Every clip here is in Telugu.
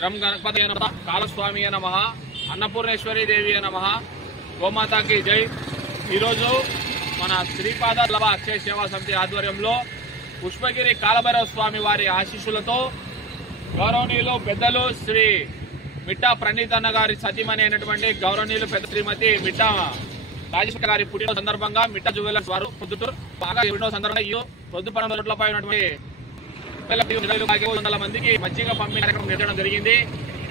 గ్రం గణపతి నమః, కాళస్వామి నమః, అన్నపూర్ణేశ్వరి దేవి నమః, గోమాతాకి జై. ఈరోజు మన శ్రీపాద వల్లభ అక్షయ సేవా సమితి ఆధ్వర్యంలో పుష్పగిరి కాలభైరవ స్వామి వారి ఆశీస్సులతో గౌరవనీయులు పెద్దలు శ్రీ మిట్టా ప్రణీత్ అన్న గారి సతీమణి అయినటువంటి గౌరవనీయులు పెద్ద శ్రీమతి మిట్టా రాజేశ్వర గారి పుట్టిన సందర్భంగా మిట్టా జ్యువెలర్స్ వారు పొద్దుటూరు బాగా ఎన్నో సందర్భంగా పొద్దుపన్న రోడ్లపై ఉన్నటువంటి 100 మందికి మజ్జిగ పంపిణీ కార్యక్రమం నిర్వహించడం జరిగింది.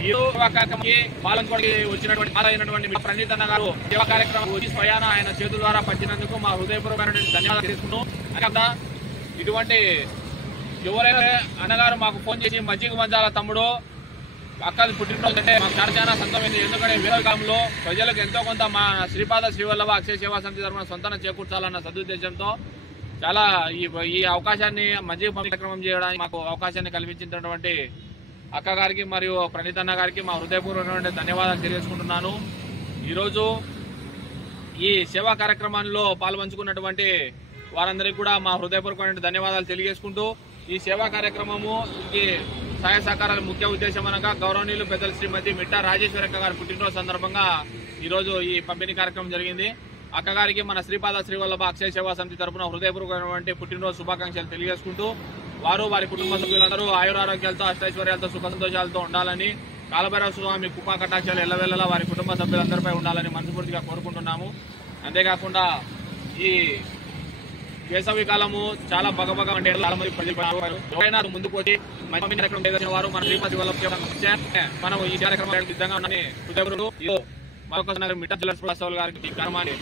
ఈ కార్యక్రమానికి పాల్గొనడానికి వచ్చినటువంటి ప్రణీత్ అన్న గారు సేవా కార్యక్రమం వచ్చి స్వయాన ఆయన చేతుల ద్వారా పంచినందుకు మా హృదయపూర్వకమైన ధన్యవాదాలు తీసుకుంటూ, ఇటువంటి ఎవరైనా అన్నగారు మాకు ఫోన్ చేసి మజ్జిగ మంచాల తమ్ముడు అక్కది పుట్టినరోజు అంటే మాకు చాలా సంతోషమైంది. ఎందుకంటే వేరే కాలంలో ప్రజలకు ఎంతో కొంత మా శ్రీపాద శ్రీవల్లభ అక్షయ సేవా సమితి తరఫున సొంతంగా చేకూర్చాలన్న సదుద్దేశంతో చాలా ఈ అవకాశాన్ని మజ్జిగ పంపిణీ కార్యక్రమం చేయడానికి మాకు అవకాశాన్ని కల్పించినటువంటి అక్క గారికి మరియు ప్రణీత్ అన్న గారికి మా హృదయపూర్వకమైన ధన్యవాదాలు తెలియజేసుకుంటున్నాను. ఈరోజు ఈ సేవా కార్యక్రమంలో పాల్పంచుకున్నటువంటి వారందరికీ కూడా మా హృదయపూర్వకమైన ధన్యవాదాలు తెలియజేసుకుంటూ, ఈ సేవా కార్యక్రమము సహాయ సహకారాల ముఖ్య ఉద్దేశం అనగా గౌరవనీయులు పెద్దలు శ్రీమతి మిట్టా రాజేశ్వరక్క గారి పుట్టినరోజు సందర్భంగా ఈరోజు ఈ పంపిణీ కార్యక్రమం జరిగింది. అక్కగారికి మన శ్రీపాద శ్రీవల్లభ అక్షయ సేవా సమితి తరఫున హృదయపూర్వకమైనటువంటి పుట్టినరోజు శుభాకాంక్షలు తెలియజేసుకుంటూ, వారు వారి కుటుంబ సభ్యులందరూ ఆయురారోగ్యాలతో అష్టైశ్వర్యాలతో సుఖ సంతోషాలతో ఉండాలని, కాలభైరవ స్వామి కృపా కటాక్షాలు ఎల్లవేళలా వారి కుటుంబ సభ్యులందరిపై ఉండాలని మనస్ఫూర్తిగా కోరుకుంటున్నాము. అంతేకాకుండా ఈ వేసవి కాలము చాలా బగబగా అంటే చాలా మంది ప్రజలు ఎవరైనా ముందుకు వచ్చి మంచి వారు మన శ్రీపాద మనం ఈ కార్యక్రమం సిద్ధంగా ఉన్నామని హృదయపూర్వకంగా మరొకసారి మిట్టా జ్యువెలర్స్ గారికి ఈ కార్యక్రమాన్ని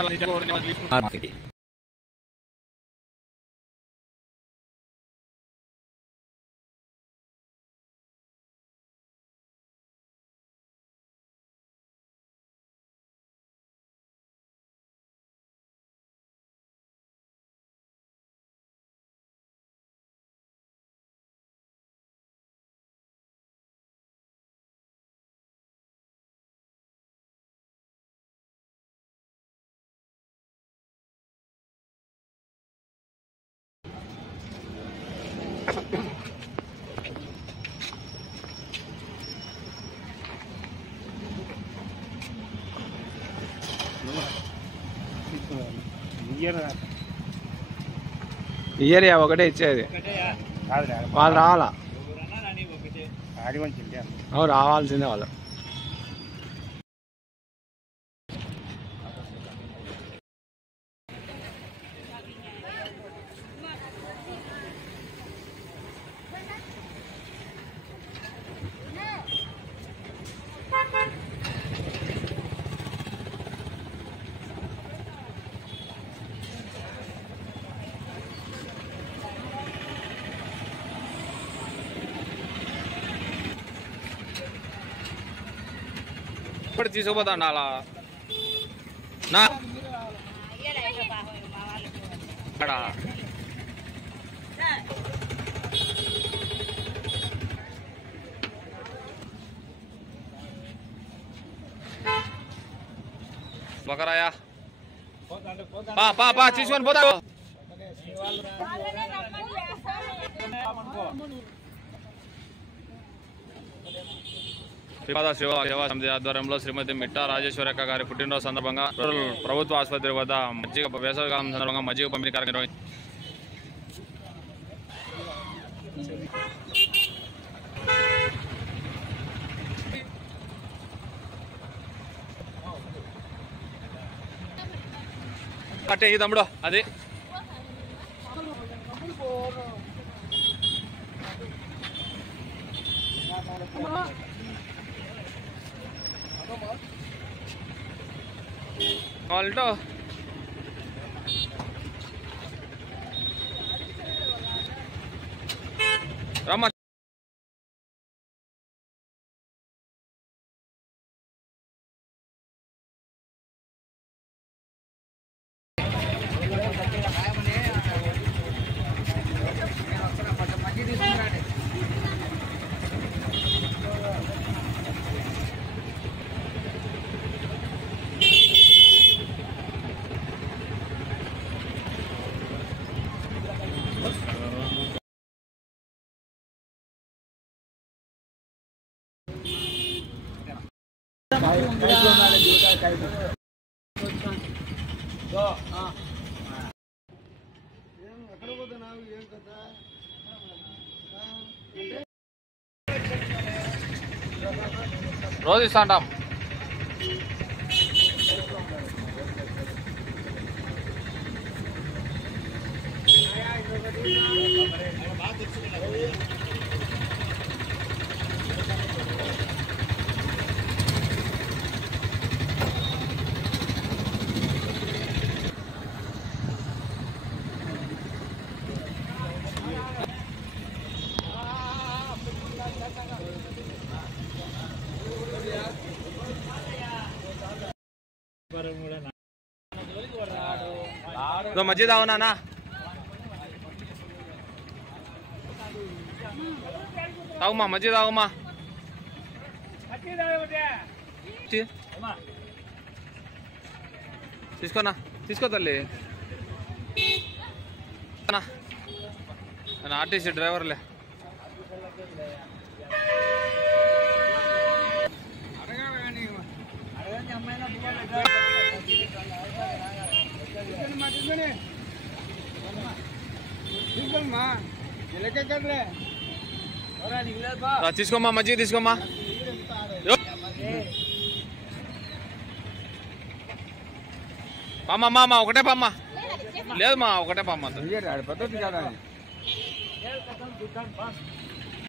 ఇయర్ ఒకటే ఇచ్చేది వాళ్ళు రావాలా, రావాల్సిందే వాళ్ళు. ఇప్పుడు తీసుకుపోతాండి అలా నా బకరాయా తీసుకొని పోతా. శ్రీపాద సేవా సమితి ఆధ్వర్యంలో శ్రీమతి మిట్టా రాజేశ్వరక్క గారి పుట్టినరోజు సందర్భంగా ప్రభుత్వ ఆసుపత్రి వద్ద వేసవి కాలం సందర్భంగా మజ్జిగ పంపిణీ కార్యక్రమం అట్టే ఈ తమ్ముడు అది వాళ్ళతో రమ్మ రోజు ఇస్తా అంటాం. మజ్జి తాగునా తాగుమా, మజ్జి తాగుమా. తీసుకోనా, తీసుకో తల్లి. ఆర్టీసీ డ్రైవర్లే. తీసుకోమ్మా, మజ్జిగ తీసుకోమ్మా. పామ్మా, ఒకటే పామ్మా. లేదు మా ఒకటే పామ్మ.